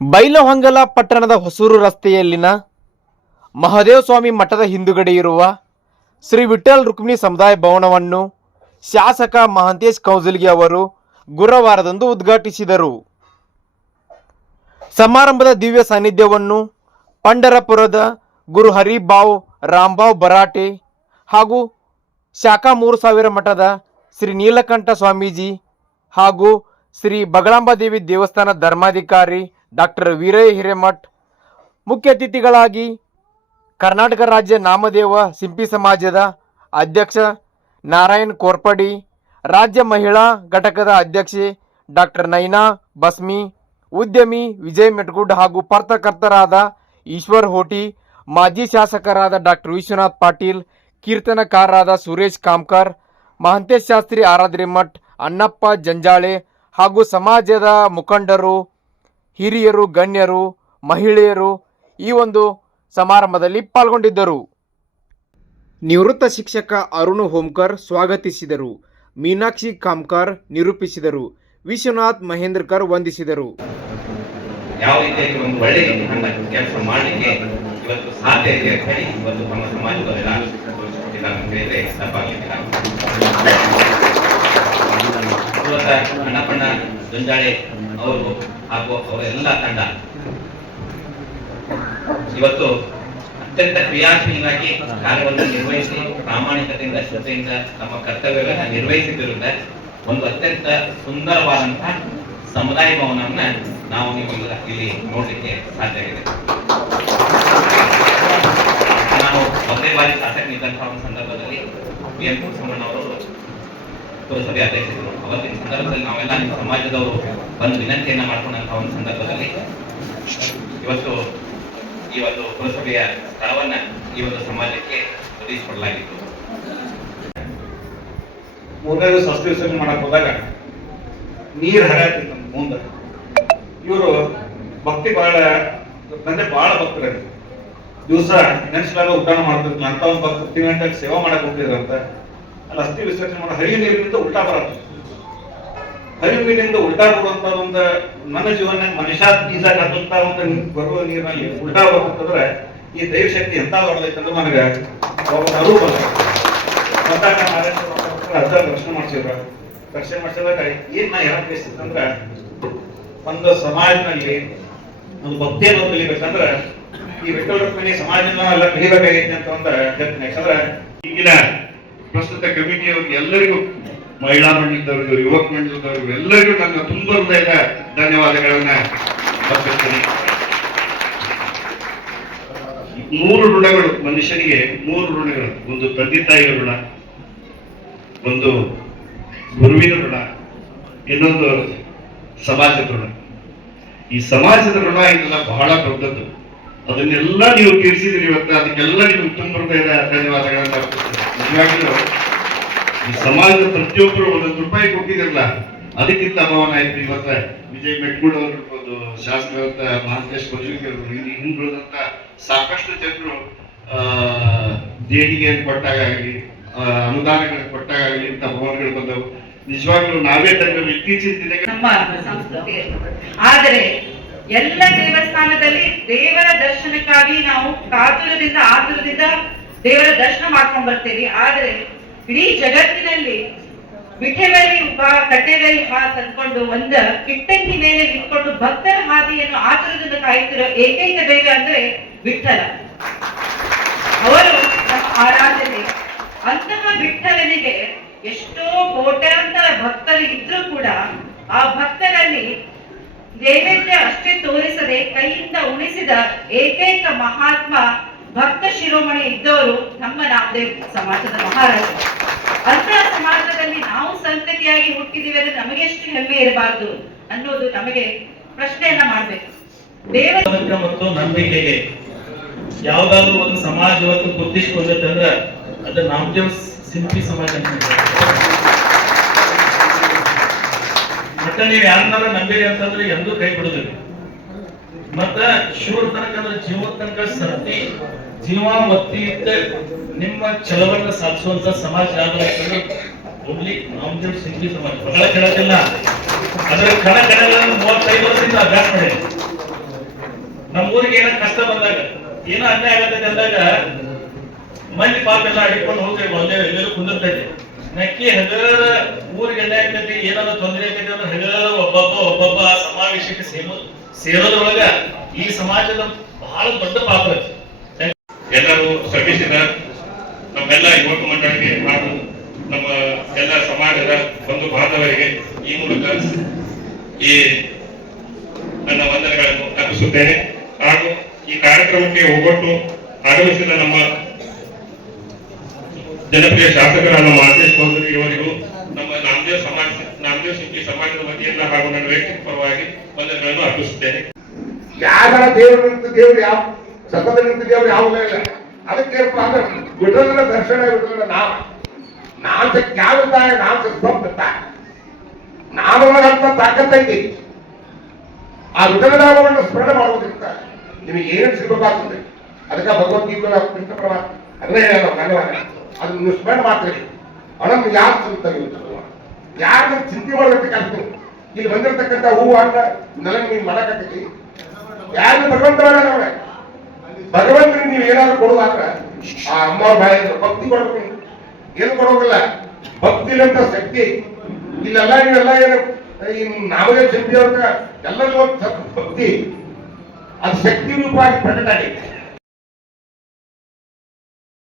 ಬೈಲಹೊಂಗಲ ಪಟ್ಟಣದ ಹೊಸೂರು ರಸ್ತೆಯಲ್ಲಿನ ಮಹದೇವ ಸ್ವಾಮಿ ಮಠದ ಹಿಂದುಗಡೆ ಇರುವ ಶ್ರೀ ವಿಠ್ಠಲ್ ರುಕ್ಮಿಣಿ ಸಮುದಾಯ ಭವನವನ್ನು ಶಾಸಕ ಮಹಾಂತೇಶ್ ಕೌಜಲ್ಗಿ ಅವರು ಗುರುವಾರದಂದು ಉದ್ಘಾಟಿಸಿದರು. ಸಮಾರಂಭದ ದಿವ್ಯ ಸಾನ್ನಿಧ್ಯವನ್ನು ಪಂಢರಪುರದ ಗುರು ಹರಿಭಾವ್ ರಾಮಭಾವ್ ಬರಾಟೆ ಹಾಗೂ ಶಾಖಾ 3000 ಮಠದ ಶ್ರೀ ನೀಲಕಂಠ ಸ್ವಾಮೀಜಿ ಹಾಗೂ ಶ್ರೀ ಬಗಳಾಂಬಾದೇವಿ ದೇವಸ್ಥಾನ ಧರ್ಮಾಧಿಕಾರಿ ಡಾಕ್ಟರ್ ವೀರಯ್ಯ ಹಿರೇಮಠ್, ಮುಖ್ಯ ಅತಿಥಿಗಳಾಗಿ ಕರ್ನಾಟಕ ರಾಜ್ಯ ನಾಮದೇವ ಸಿಂಪಿ ಸಮಾಜದ ಅಧ್ಯಕ್ಷ ನಾರಾಯಣ್ ಕೋರ್ಪಡಿ, ರಾಜ್ಯ ಮಹಿಳಾ ಘಟಕದ ಅಧ್ಯಕ್ಷೆ ಡಾಕ್ಟರ್ ನೈನಾ ಬಸ್ಮಿ, ಉದ್ಯಮಿ ವಿಜಯ್ ಮೆಟ್ಗುಡ್ ಹಾಗೂ ಪತ್ರಕರ್ತರಾದ ಈಶ್ವರ್ ಹೋಟಿ, ಮಾಜಿ ಶಾಸಕರಾದ ಡಾಕ್ಟರ್ ವಿಶ್ವನಾಥ್ ಪಾಟೀಲ್, ಕೀರ್ತನಕಾರರಾದ ಸುರೇಶ್ ಕಾಮ್ಕರ್, ಮಹಂತೇಶ್ ಶಾಸ್ತ್ರಿ ಆರಾದ್ರಿಮಠ್, ಅಣ್ಣಪ್ಪ ಜಂಜಾಳೆ ಹಾಗೂ ಸಮಾಜದ ಮುಖಂಡರು, ಹಿರಿಯರು, ಗಣ್ಯರು, ಮಹಿಳೆಯರು ಈ ಒಂದು ಸಮಾರಂಭದಲ್ಲಿ ಪಾಲ್ಗೊಂಡಿದ್ದರು. ನಿವೃತ್ತ ಶಿಕ್ಷಕ ಅರುಣ್ ಹೋಮ್ಕರ್ ಸ್ವಾಗತಿಸಿದರು. ಮೀನಾಕ್ಷಿ ಕಾಮ್ಕರ್ ನಿರೂಪಿಸಿದರು. ವಿಶ್ವನಾಥ್ ಮಹೇಂದ್ರಕರ್ ವಂದಿಸಿದರು. ಯಾವ ರೀತಿಯಾಗಿ ಒಂದು ಒಳ್ಳೆ ಕೆಲಸ ಮಾಡಲಿಕ್ಕೆ ಇವತ್ತು ಸಾಧ್ಯ ಇದೆ ಅಂತ ಹೇಳಿ ಇವತ್ತು ನಮ್ಮ ಸಮಾಜದವರೆಲ್ಲ ತೋರಿಸಿಕೊಟ್ಟಿದ್ದಾರೆ. ಅಣ್ಣಪ್ಪಣ್ಣ ಜಂಜಾಳೆ ಅವರು ಹಾಗೂ ಅವರೆಲ್ಲ ತಂಡ ಇವತ್ತು ಅತ್ಯಂತ ಕ್ರಿಯಾಶೀಲರಾಗಿ ಕಾರ್ಯವನ್ನು ನಿರ್ವಹಿಸಿ ಪ್ರಾಮಾಣಿಕತೆಯಿಂದ ಶ್ರದ್ಧೆಯಿಂದ ನಮ್ಮ ಕರ್ತವ್ಯಗಳನ್ನು ನಿರ್ವಹಿಸಿದ್ದರಿಂದ ಒಂದು ಅತ್ಯಂತ ಸುಂದರವಾದಂತಹ ಸಮುದಾಯ ಭವನವನ್ನ ನಾವು ನೀವೆಲ್ಲ ಇಲ್ಲಿ ನೋಡ್ಲಿಕ್ಕೆ ಸಾಧ್ಯ ಆಗಿದೆ. ನಾನು ಮೊದಲನೇ ಬಾರಿ ಶಾಸಕನಿದ್ದಂತಹ ಒಂದು ಸಂದರ್ಭದಲ್ಲಿ BN ಕುರುಸಮ್ಮನವರು ಪುರಸಭೆ ಅಧ್ಯಕ್ಷರು, ಅವತ್ತಿನ ಸಂದರ್ಭದಲ್ಲಿ ನಾವೆಲ್ಲ ನಿಮ್ಮ ಸಮಾಜದವರು ಬಂದು ವಿನಂತಿಯನ್ನ ಮಾಡ್ಕೊಂಡಂತಹ ಒಂದು ಸಂದರ್ಭದಲ್ಲಿ ಇವತ್ತು ಈ ಒಂದು ಪುರಸಭೆಯ ಸ್ಥಳವನ್ನ ಈ ಒಂದು ಸಮಾಜಕ್ಕೆ ಒದಗಿಸಿಕೊಡಲಾಗಿತ್ತು. ಮೂರನೇದು ಶಸ್ತ್ರ ವಿಸರ್ಜನೆ ಮಾಡಕ್ ಹೋದಾಗ ನೀರು ಹರಿಯತ್ತಿತ್ತು ನಮ್ಮ ಮುಂದೆ. ಇವರು ಭಕ್ತಿ ಬಹಳ ಭಕ್ತರಾಗಿ ದಿವಸ ನೆನೆಸಲಾಗ ಊಟ ಮಾಡ್ತಿರ್ಲಿಲ್ಲ ಅಂತ ಒಂದು ಭಕ್ತ ತಿಂಗಳ ಸೇವಾ ಮಾಡಕ್ ಹೋಗ್ತಿದ್ರಂತ. ಅಲ್ಲಿ ಅಸ್ಥಿ ವಿಸರ್ಜನೆ ಮಾಡೋ ಹರಿವು ನೀರಿನಿಂದ ಉಲ್ಟಾ ಬರತ್ತೆ. ಹರಿವು ನೀರಿನಿಂದ ಉಲ್ಟಾ ಬರುವಂತ ಒಂದು ನನ್ನ ಜೀವನ ಮನುಷ್ಯ ಈಜಾಗಂತ ಒಂದು ಬರುವ ನೀರಿನಲ್ಲಿ ಉಲ್ಟಾ ಬರ್ತಂದ್ರೆ ಈ ದೈವ ಶಕ್ತಿ ಎಂತ ಹೊರದೈತಂದ್ರೆ ನನಗೆ ಅರೂಪ ದರ್ಶನ ಮಾಡ್ಸಿದ್ರ. ದರ್ಶನ ಮಾಡಿಸಿದಾಗ ಏನ್ ನಾ ಹೇಳಕ್ ಬಯಸ್ತಿದ್ದಂದ್ರ, ಒಂದು ಸಮಾಜದಲ್ಲಿ ಒಂದು ಭಕ್ತಿಯನ್ನು ಕಲಿಬೇಕಂದ್ರೆ ಈ ವಿಠ್ಠಲ್ ರುಕ್ಮಿಣಿ ಸಮಾಜನ ಎಲ್ಲ ಕಲಿಬೇಕಾಗೈತಿ ಅಂತ ಒಂದು ಹೇಳ್ತೀನಿ. ಯಾಕಂದ್ರೆ ಈಗಿನ ಪ್ರಸ್ತುತ ಕಮಿಟಿಯವ್ರಿಗೆ ಎಲ್ಲರಿಗೂ, ಮಹಿಳಾ ಮಂಡಲದವ್ರಿಗೂ, ಯುವಕ ಮಂಡಲದವ್ರಿಗೂ ಎಲ್ಲರಿಗೂ ನನ್ನ ತುಂಬ ಹೃದಯದ ಧನ್ಯವಾದಗಳನ್ನ ಅರ್ಪಿಸ್ತೀನಿ. 3 ಋಣಗಳು ಮನುಷ್ಯನಿಗೆ, 3 ಋಣಗಳು. ಒಂದು ತಂದೆ ತಾಯಿಯ ಋಣ, ಒಂದು ಗುರುವಿನ ಋಣ, ಇನ್ನೊಂದು ಸಮಾಜದ ಋಣ. ಈ ಸಮಾಜದ ಋಣ ಇದೆಲ್ಲ ಬಹಳ ದೊಡ್ಡದ್ದು. ಅದನ್ನೆಲ್ಲ ನೀವು ತೀರಿಸಿದ್ರಿ ಇವತ್ತು. ಅದಕ್ಕೆಲ್ಲ ನೀವು ತುಂಬ ಹೃದಯದ ಧನ್ಯವಾದಗಳನ್ನ ಅರ್ಪಿಸ್ತೀನಿ. ನಿಜವಾಗಿಯೂ ಈ ಸಮಾಜದ ಪ್ರತಿಯೊಬ್ಬರು 1 ರೂಪಾಯಿ ಕೊಟ್ಟಿದಿರಲ್ಲ, ಅದಕ್ಕಿಂತ ಅಭಾವನ ಆಯ್ತು. ಇವತ್ತ ವಿಜಯ್ ಮೆಟ್ಗುಡ್ ಅವರು ಇರ್ಬೋದು, ಶಾಸಕರಂತ ಮಹಾಂತೇಶ್ ಕೌಜಲ್ಗಿ ಅವರು, ಹಿಂದುಳಿದಂತ ಸಾಕಷ್ಟು ಜನರು ದೇಣಿಗೆಯನ್ನು ಕೊಟ್ಟಾಗಲಿ, ಅನುದಾನಗಳನ್ನು ಕೊಟ್ಟಾಗಲಿ ಇಂಥ ಭವನಗಳು ಬಂದವು. ನಿಜವಾಗ್ಲೂ ನಾವೇ ತಂದು ಇತ್ತೀಚಿನ ದಿನಗಳು ನಮ್ಮ ಸಂಸ್ಕೃತಿ. ಆದರೆ ಎಲ್ಲ ದೇವಸ್ಥಾನದಲ್ಲಿ ದೇವರ ದರ್ಶನಕ್ಕಾಗಿ ನಾವು ಆತುರದಿಂದ ದೇವರ ದರ್ಶನ ಮಾಡ್ಕೊಂಡ್ ಬರ್ತೇವೆ. ಆದ್ರೆ ಇಡೀ ಜಗತ್ತಿನಲ್ಲಿ ವಿಠೆಯಲ್ಲಿ ಕಟ್ಟೆಯಲ್ಲಿ ತಂದ್ಕೊಂಡು ಒಂದು ಕಿಟ್ಟಂಗಿ ಮೇಲೆ ನಿಂತ್ಕೊಂಡು ಭಕ್ತರ ಹಾದಿಯನ್ನು ಆತುರದಿಂದ ಕಾಯುತ್ತಿರೋ ಏಕೈಕ ದೈವ ಅಂದ್ರೆ ವಿಠ್ಠಲ. ಅವರು ನಮ್ಮ ಆರಾಧನೆ. ಅಂತಹ ವಿಠ್ಠಲನಿಗೆ ಎಷ್ಟೋ ಕೋಟ್ಯಾಂತರ ಭಕ್ತರು ಇದ್ರೂ ಕೂಡ ಆ ಭಕ್ತರಲ್ಲಿ ನೈವೇದ್ಯ ಅಷ್ಟೇ ತೋರಿಸದೆ ಕೈಯಿಂದ ಉಳಿಸಿದ ಏಕೈಕ ಮಹಾತ್ಮ ಭಕ್ತ ಶಿರೋಮಣಿ ಇದ್ದವರು ನಮ್ಮ ನಾಮದೇವ್ ಸಮಾಜದ ಮಹಾರಾಜ. ಅಂತಹ ಸಮಾಜದಲ್ಲಿ ನಾವು ಸಂತತಿಯಾಗಿ ಹುಟ್ಟಿದೀವಿ ಅಂದ್ರೆ ನಮಗೆ ಎಷ್ಟು ಹೆಮ್ಮೆ ಇರಬಾರದು ಅನ್ನೋದು ನಮಗೆ ಪ್ರಶ್ನೆಯನ್ನ ಮಾಡ್ಬೇಕು. ದೇವರ ಮತ್ತು ನಂಬಿಕೆಗೆ ಯಾವ್ದಾದ್ರು ಒಂದು ಸಮಾಜ ಇವತ್ತು ಗುರುತಿಸಿಕೊಂಡಂದ್ರೆ ಅದು ನಾಮದೇವ್ ಸಿಂಪಿ ಸಮಾಜ. ಮತ್ತೆ ನೀವು ಯಾರನ್ನಾರ ನಂಬಿರಿ ಅಂತಂದ್ರೆ ಎಂದೂ ಕೈ ಬಿಡುದಿಲ್ಲ. ಮತ್ತ ಶೂರ ತನಕ ಅಂದ್ರೆ ಜೀವನ ತನಕ ಸತ್ತಿ ಜೀವ ಒತ್ತಿ ನಿಮ್ಮ ಛಲವನ್ನ ಸಾಧಿಸುವಂತ ಸಮಾಜ ಯಾವ್ದು ಓನ್ಲಿ ನಾಮದೇವ್ ಸಿಂಪಿ ಸಮಾಜ. ಬಹಳ ಕೇಳೋದಿಲ್ಲ. ಅದ್ರ ಕಣ 35 ವರ್ಷದಿಂದ ಅಭ್ಯಾಸ ಮಾಡಿದೆ. ಏನೋ ಕಷ್ಟ ಬಂದಾಗ ಏನೋ ಅನ್ಯಾಯ ಆಗತ್ತೆ ಅಂದಾಗ ಮಂದಿ ಪಾಪ ಎಲ್ಲ ಅಡಿಕೊಂಡು ಹೋಗ್ತೇವೆ, ಒಂದೇ ಎಲ್ಲರೂ ಕುಂದಿರ್ತೈತಿ. ನಕ್ಕಿ ಹಗರ ಊರಿಗೆ ಎಣ್ಣೆ ಆಗ್ತೈತಿ, ಏನಾದ್ರು ತೊಂದರೆ ಆಗ್ತೈತಿ ಅಂದ್ರೆ ಹಗರ ಒಬ್ಬೊಬ್ಬ ಆ ಸಮಾವೇಶಕ್ಕೆ ಸೇರೋದ್ರೊಳಗ ಈ ಸಮಾಜದ ಬಹಳ ದೊಡ್ಡ ಪಾತ್ರ ಐತಿ. ಎಲ್ಲರೂ ಶ್ರಮಿಸಿದ ನಮ್ಮೆಲ್ಲ ಯುವಕ ಮಂಡಳಿಗೆ ಹಾಗೂ ನಮ್ಮ ಎಲ್ಲ ಸಮಾಜದ ಒಂದು ಬಾಂಧವರಿಗೆ ಈ ಮೂಲಕ ಈ ನನ್ನ ವಂದನೆಗಳನ್ನು ಅರ್ಪಿಸುತ್ತೇನೆ. ಹಾಗೂ ಈ ಕಾರ್ಯಕ್ರಮಕ್ಕೆ ಒಗ್ಗಟ್ಟು ಆಗಮಿಸಿದ ನಮ್ಮ ಜನಪ್ರಿಯ ಶಾಸಕರಾದ ಮಹಂತೇಶ್ ಚೌಧರಿ ಅವರಿಗೂ ನಮ್ಮ ನಾಮದೇವ್ ಸಿಂಗಿ ಸಮಾಜದ ವತಿಯಿಂದ ಹಾಗೂ ನನ್ನ ವ್ಯಕ್ತಿತ್ವ ಪರವಾಗಿ ವಂದನೆಗಳನ್ನು ಅರ್ಪಿಸುತ್ತೇನೆ. ಯಾರ ದೇವರು ನಿಂತ ದೇವ್ರು ಯಾವ ಸತತ ನಿಂತ ದೇವ್ರು ಯಾವುದೇ ಇಲ್ಲ. ಅದಕ್ಕೆ ಅಂದ್ರೆ ವಿಠಲನ ದರ್ಶನ, ವಿಠಲನ ನಾಮ ಯಾವಿದ್ದಾಯ ನಾಮ ಸ್ತಂಭ ನಾಮಗಳಂತ ತಾಕತ್ತೈತಿ. ಆ ವಿಠಲನಾಮವನ್ನು ಸ್ಮರಣೆ ಮಾಡುವುದರಿಂದ ನಿಮಗೆ ಏನೇನು ಸಿಗಬೇಕಾಗ್ತದೆ. ಅದಕ್ಕೆ ಭಗವದ್ಗೀತೆ ಕೃಷ್ಣ ಪ್ರಭಾ ಅದನ್ನೇ ಹೇಳೋದು ಭಗವಾನ, ಅದನ್ನು ನೀವು ಸ್ಮರಣೆ ಮಾಡ್ತೀರಿ. ಅವನನ್ನು ಯಾರು ಸಿಗುತ್ತಾರೆ, ಯಾರು ಚಿಂತೆ ಮಾಡಬೇಕಾಗ್ತದೆ. ಇಲ್ಲಿ ಬಂದಿರತಕ್ಕಂಥ ಹೂವು ಹಣ್ಣ ನೆಲ ನೀವು ಮಾಡಕತ್ತೀವಿ, ಯಾರು ಭಗವಂತವಲ್ಲ ನಾವೇ. ಭಗವಂತನಿಗೆ ನೀವು ಏನಾದ್ರು ಕೊಡುವಾಗ ಆ ಅಮ್ಮವ್ರ ಬಾಯಿ ಭಕ್ತಿ ಕೊಡ್ಬೇಕು. ಏನು ಕೊಡೋದಿಲ್ಲ, ಭಕ್ತಿ ಇಲ್ಲಂತ ಶಕ್ತಿ ಇಲ್ಲೆಲ್ಲ. ನೀವೆಲ್ಲ ಏನು ಈ ನಾಮದೇವ ಶಕ್ತಿ ಅವ್ರ ಎಲ್ಲರಿಗೂ ಭಕ್ತಿ ಅದು ಶಕ್ತಿ ರೂಪವಾಗಿ ಪ್ರಕಟ ಆಗಿದೆ.